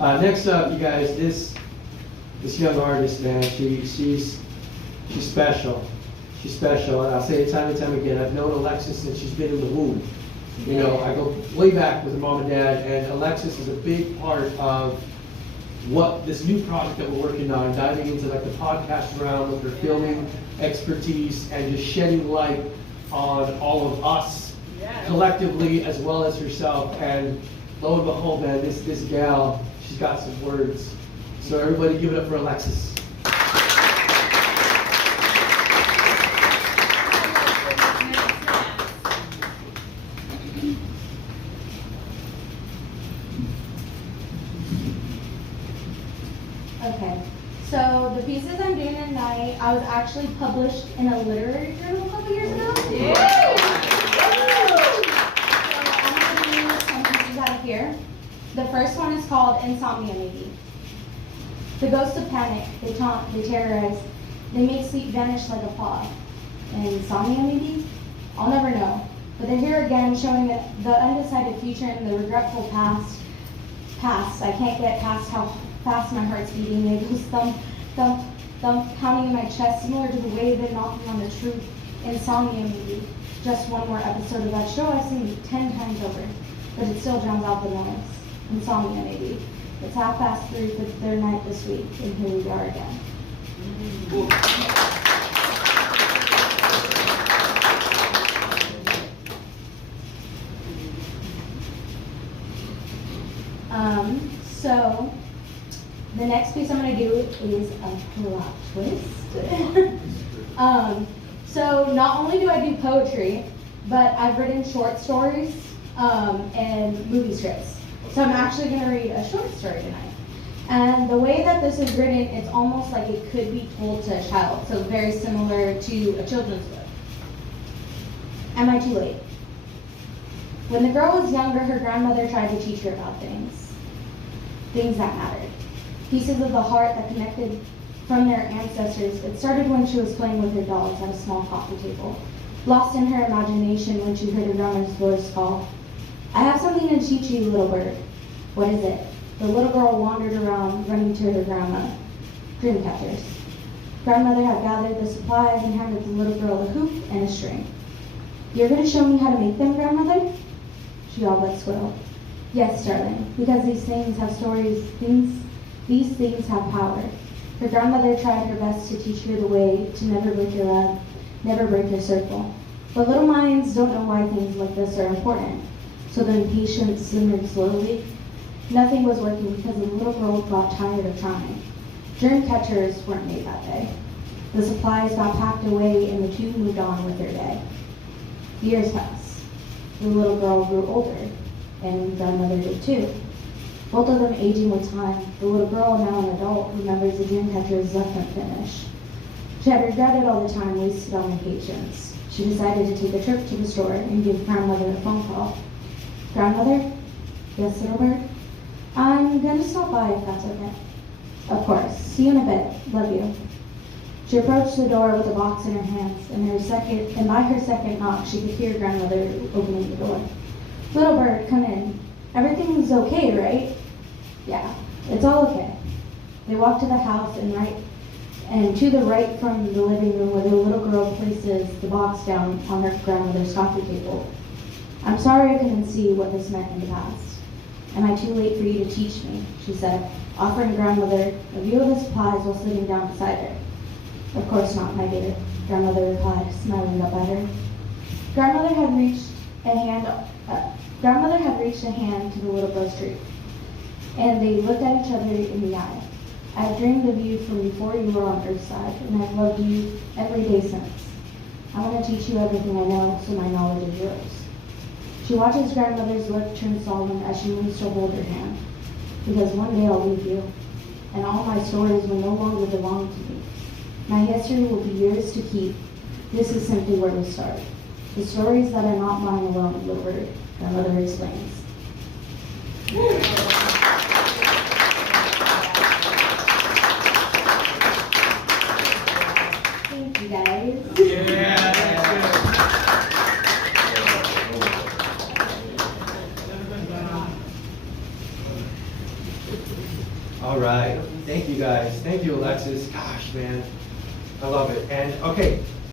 Next up, you guys, this young artist, man, she's special. She's special, and I'll say it time and time again. I've known Alexis since she's been in the womb. You know, I go way back with her mom and dad, and Alexis is a big part of what this new project that we're working on, diving into like the podcast realm with her filming expertise and just shedding light on all of us collectively as well as herself. And lo and behold, man, this gal, she's got some words. So everybody give it up for Alexis. Okay, so the pieces I'm doing tonight, I was actually published in a literary journal a couple years ago. Yeah. So I'm going to do some pieces out of here. The first one is called Insomnia Maybe. The ghosts of panic, they taunt, they terrorize, they make sleep vanish like a fog. Insomnia maybe? I'll never know. But they're here again, showing the undecided future and the regretful past. I can't get past how fast my heart's beating. They goes thump, thump, thump, pounding in my chest, similar to the way they're knocking on the truth. Insomnia maybe. Just one more episode of that show I've seen 10 times over, but it still drowns out the noise. Insomnia maybe. It's 3:30 for the third night this week, and here we are again. So the next piece I'm going to do is a plot twist. So not only do I do poetry, but I've written short stories and movie strips. So I'm actually going to read a short story tonight. And the way that this is written, it's almost like it could be told to a child. So very similar to a children's book. Am I too late? When the girl was younger, her grandmother tried to teach her about things that mattered. Pieces of the heart that connected from their ancestors. It started when she was playing with her dolls at a small coffee table. Lost in her imagination when she heard her grandmother's voice call, "I have something to teach you, little bird." "What is it?" The little girl wandered around, running to her grandma. Dream catchers. Grandmother had gathered the supplies and handed the little girl a hoop and a string. "You're going to show me how to make them, grandmother?" She all but squealed. "Yes, darling, because these things have stories, these things have power." Her grandmother tried her best to teach her the way to never break your love, never break your circle. But little minds don't know why things like this are important. So the impatience simmered slowly. Nothing was working because the little girl got tired of trying. Dream catchers weren't made that day. The supplies got packed away and the two moved on with their day. Years passed. The little girl grew older, and grandmother did too. Both of them aging with time. The little girl, now an adult, remembers the dream catchers left unfinished. She had regretted all the time wasted on impatience. She decided to take a trip to the store and give grandmother a phone call. "Grandmother?" "Yes, little bird?" "I'm going to stop by if that's okay." "Of course. See you in a bit. Love you." She approached the door with a box in her hands, and by her second knock, she could hear grandmother opening the door. "Little bird, come in. Everything's okay, right?" "Yeah, it's all okay." They walked to the house and to the right from the living room where the little girl places the box down on her grandmother's coffee table. "I'm sorry I couldn't see what this meant in the past. Am I too late for you to teach me?" she said, offering grandmother a view of the supplies while sitting down beside her. "Of course not, my dear," grandmother replied, smiling up at her. Grandmother had reached a hand to the little girl's tree, and they looked at each other in the eye. "I've dreamed of you from before you were on Earth's side, and I've loved you every day since. I want to teach you everything I know, so my knowledge is yours." She watches grandmother's lip turn solemn as she moves to hold her hand. "Because one day I'll leave you, and all my stories will no longer belong to me. My history will be yours to keep. This is simply where we start. The stories that are not mine alone, little bird," grandmother explains. Thank you, guys. Yeah, that's good. All right. Thank you guys. Thank you, Alexis. Gosh, man. I love it. And okay,